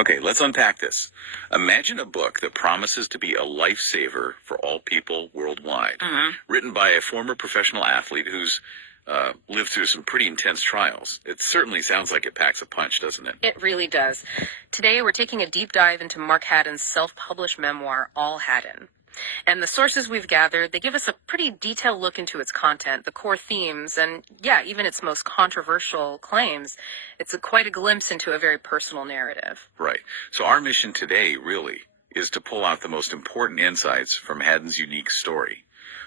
Okay, let's unpack this. Imagine a book that promises to be a lifesaver for all people worldwide, written by a former professional athlete who's lived through some pretty intense trials. It certainly sounds like it packs a punch, doesn't it? It really does. Today, we're taking a deep dive into Mark Haddon's self-published memoir, All Haddon. And the sources we've gathered, they give us a pretty detailed look into its content, the core themes, and even its most controversial claims. It's quite a glimpse into a very personal narrative. Right. So our mission today, really, is to pull out the most important insights from Haddon's unique story.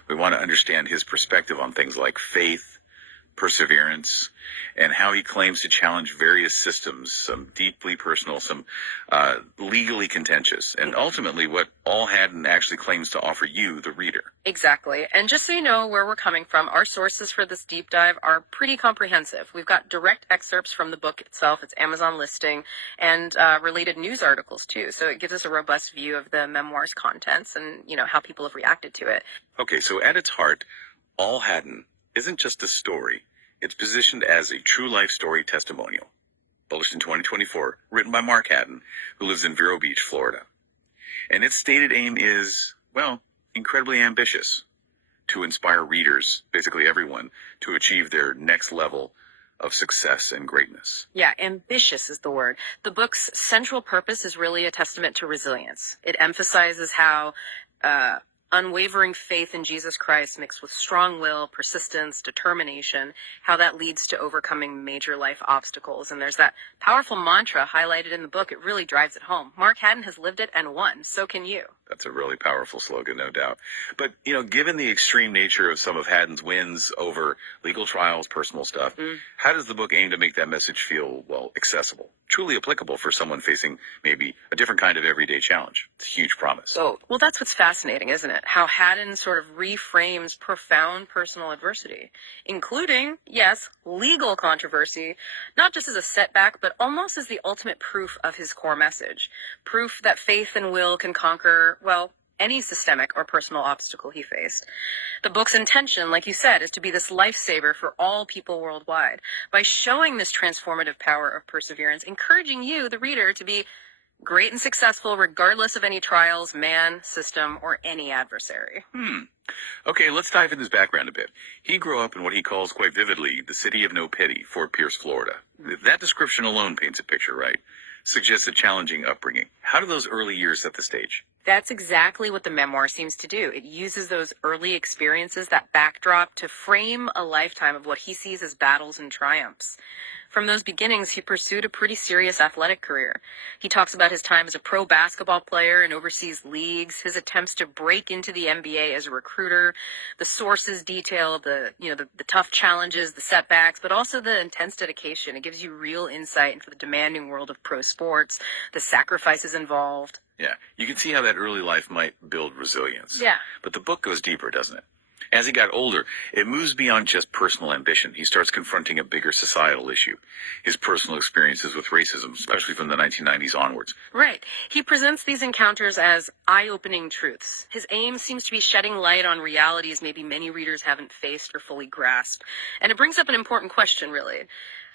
We want to understand his perspective on things like faith, perseverance, and how he claims to challenge various systems, some deeply personal, some legally contentious, and ultimately what All Haddon actually claims to offer you, the reader. Exactly. And just so you know where we're coming from, our sources for this deep dive are pretty comprehensive. We've got direct excerpts from the book itself, its Amazon listing, and related news articles too. So it gives us a robust view of the memoir's contents and, how people have reacted to it. Okay, so at its heart, All Haddon isn't just a story. It's positioned as a true life story testimonial. Published in 2024, written by Mark Haddon, who lives in Vero Beach, Florida. And its stated aim is, incredibly ambitious. To inspire readers, basically everyone, to achieve their next level of success and greatness. Yeah, ambitious is the word. The book's central purpose is really a testament to resilience. It emphasizes how unwavering faith in Jesus Christ mixed with strong will, persistence, determination, how that leads to overcoming major life obstacles. And there's that powerful mantra highlighted in the book. It really drives it home. Mark Haddon has lived it and won. So can you. That's a really powerful slogan, no doubt. But, given the extreme nature of some of Haddon's wins over legal trials, personal stuff, how does the book aim to make that message feel, accessible, truly applicable for someone facing maybe a different kind of everyday challenge? It's a huge promise. Oh, well, that's what's fascinating, isn't it? How Haddon sort of reframes profound personal adversity, including, yes, legal controversy, not just as a setback, but almost as the ultimate proof of his core message. Proof that faith and will can conquer, any systemic or personal obstacle he faced. The book's intention, like you said, is to be this lifesaver for all people worldwide by showing this transformative power of perseverance, encouraging you, the reader, to be great and successful regardless of any trials, man, system, or any adversary. Okay, let's dive into his background a bit. He grew up in what he calls quite vividly the city of no pity, Fort Pierce, Florida. That description alone paints a picture, right? Suggests a challenging upbringing. How do those early years set the stage? That's exactly what the memoir seems to do. It uses those early experiences, that backdrop, to frame a lifetime of what he sees as battles and triumphs. From those beginnings, he pursued a pretty serious athletic career. He talks about his time as a pro basketball player in overseas leagues, his attempts to break into the NBA as a recruiter. The sources detail the tough challenges, the setbacks, but also the intense dedication. It gives you real insight into the demanding world of pro sports, the sacrifices involved. Yeah, you can see how that early life might build resilience. Yeah. But the book goes deeper, doesn't it? As he got older, it moves beyond just personal ambition. He starts confronting a bigger societal issue, his personal experiences with racism, especially from the 1990s onwards. Right. He presents these encounters as eye-opening truths. His aim seems to be shedding light on realities maybe many readers haven't faced or fully grasped. And it brings up an important question, really.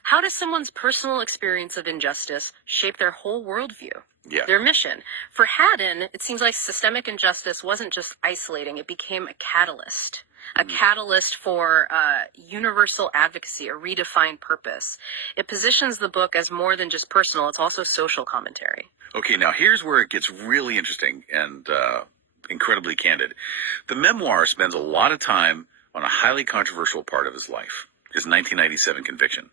How does someone's personal experience of injustice shape their whole worldview? Yeah. Their mission? For Haddon, it seems like systemic injustice wasn't just isolating, it became a catalyst. A catalyst for universal advocacy, a redefined purpose. It positions the book as more than just personal, it's also social commentary. Okay, now here's where it gets really interesting and incredibly candid. The memoir spends a lot of time on a highly controversial part of his life, his 1997 conviction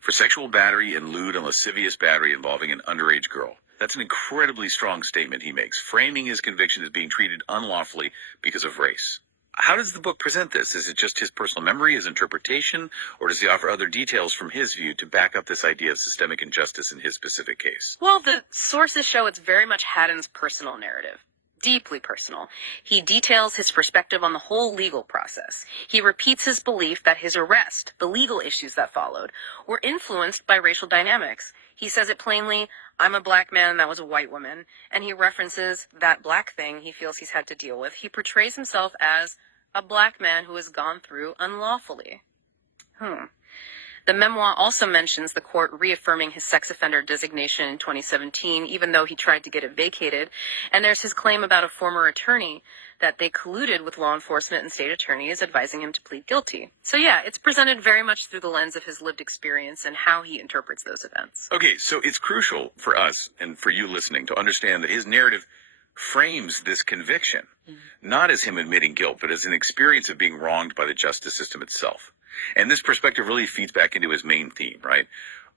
for sexual battery and lewd and lascivious battery involving an underage girl. That's an incredibly strong statement he makes, framing his conviction as being treated unlawfully because of race. How does the book present this? Is it just his personal memory, his interpretation, or does he offer other details from his view to back up this idea of systemic injustice in his specific case? Well, the sources show it's very much Haddon's personal narrative. Deeply personal. He details his perspective on the whole legal process. He repeats his belief that his arrest, the legal issues that followed, were influenced by racial dynamics. He says it plainly, I'm a black man, that was a white woman, and he references that black thing he feels he's had to deal with. He portrays himself as a black man who has gone through unlawfully. The The memoir also mentions the court reaffirming his sex offender designation in 2017, even though he tried to get it vacated. And there's his claim about a former attorney that they colluded with law enforcement and state attorneys advising him to plead guilty. So yeah, it's presented very much through the lens of his lived experience and how he interprets those events. Okay, so it's crucial for us and for you listening to understand that his narrative frames this conviction, not as him admitting guilt, but as an experience of being wronged by the justice system itself. And this perspective really feeds back into his main theme, right?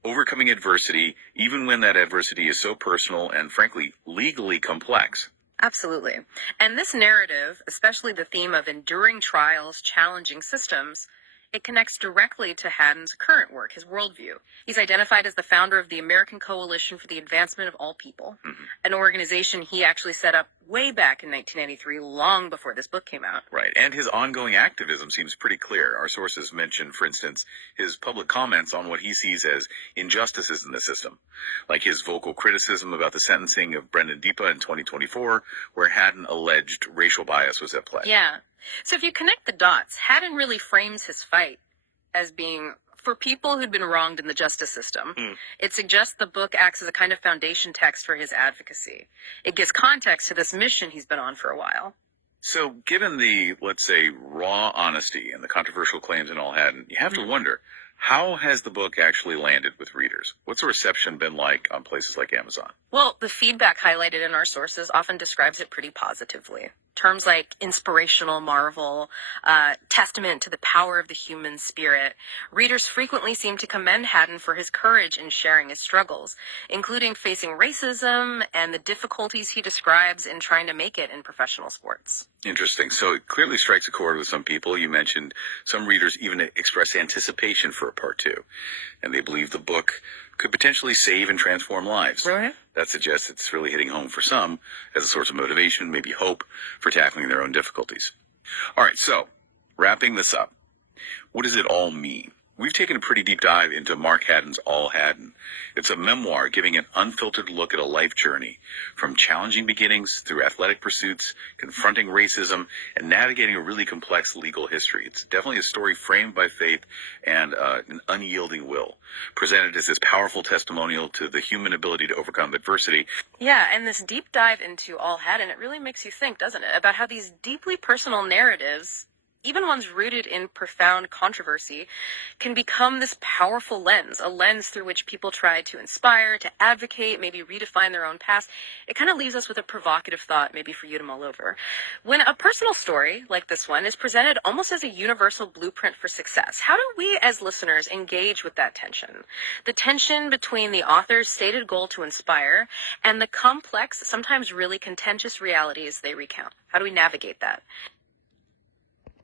Overcoming adversity, even when that adversity is so personal and, frankly, legally complex. Absolutely. And this narrative, especially the theme of enduring trials, challenging systems, it connects directly to Haddon's current work, his worldview. He's identified as the founder of the American Coalition for the Advancement of All People, an organization he actually set up way back in 1993, long before this book came out. Right, and his ongoing activism seems pretty clear. Our sources mention, for instance, his public comments on what he sees as injustices in the system, like his vocal criticism about the sentencing of Brendan Deepa in 2024, where Haddon alleged racial bias was at play. Yeah. So if you connect the dots, Haddon really frames his fight as being for people who'd been wronged in the justice system. It suggests the book acts as a kind of foundation text for his advocacy. It gives context to this mission he's been on for a while. So given the, let's say, raw honesty and the controversial claims in All Haddon, you have to wonder, how has the book actually landed with readers? What's the reception been like on places like Amazon? Well, the feedback highlighted in our sources often describes it pretty positively. Terms like inspirational marvel, testament to the power of the human spirit. Readers frequently seem to commend Haddon for his courage in sharing his struggles, including facing racism and the difficulties he describes in trying to make it in professional sports. Interesting. So it clearly strikes a chord with some people. You mentioned some readers even express anticipation for a part two, and they believe the book could potentially save and transform lives. Right. That suggests it's really hitting home for some as a source of motivation, maybe hope for tackling their own difficulties. All right, so wrapping this up, what does it all mean? We've taken a pretty deep dive into Mark Haddon's All Haddon. It's a memoir giving an unfiltered look at a life journey from challenging beginnings through athletic pursuits, confronting racism, and navigating a really complex legal history. It's definitely a story framed by faith and an unyielding will, presented as this powerful testimonial to the human ability to overcome adversity. Yeah, and this deep dive into All Haddon, it really makes you think, doesn't it, about how these deeply personal narratives, even ones rooted in profound controversy, can become this powerful lens, a lens through which people try to inspire, to advocate, maybe redefine their own past. It kind of leaves us with a provocative thought, maybe for you to mull over. When a personal story like this one is presented almost as a universal blueprint for success, how do we as listeners engage with that tension? The tension between the author's stated goal to inspire and the complex, sometimes really contentious realities they recount. How do we navigate that?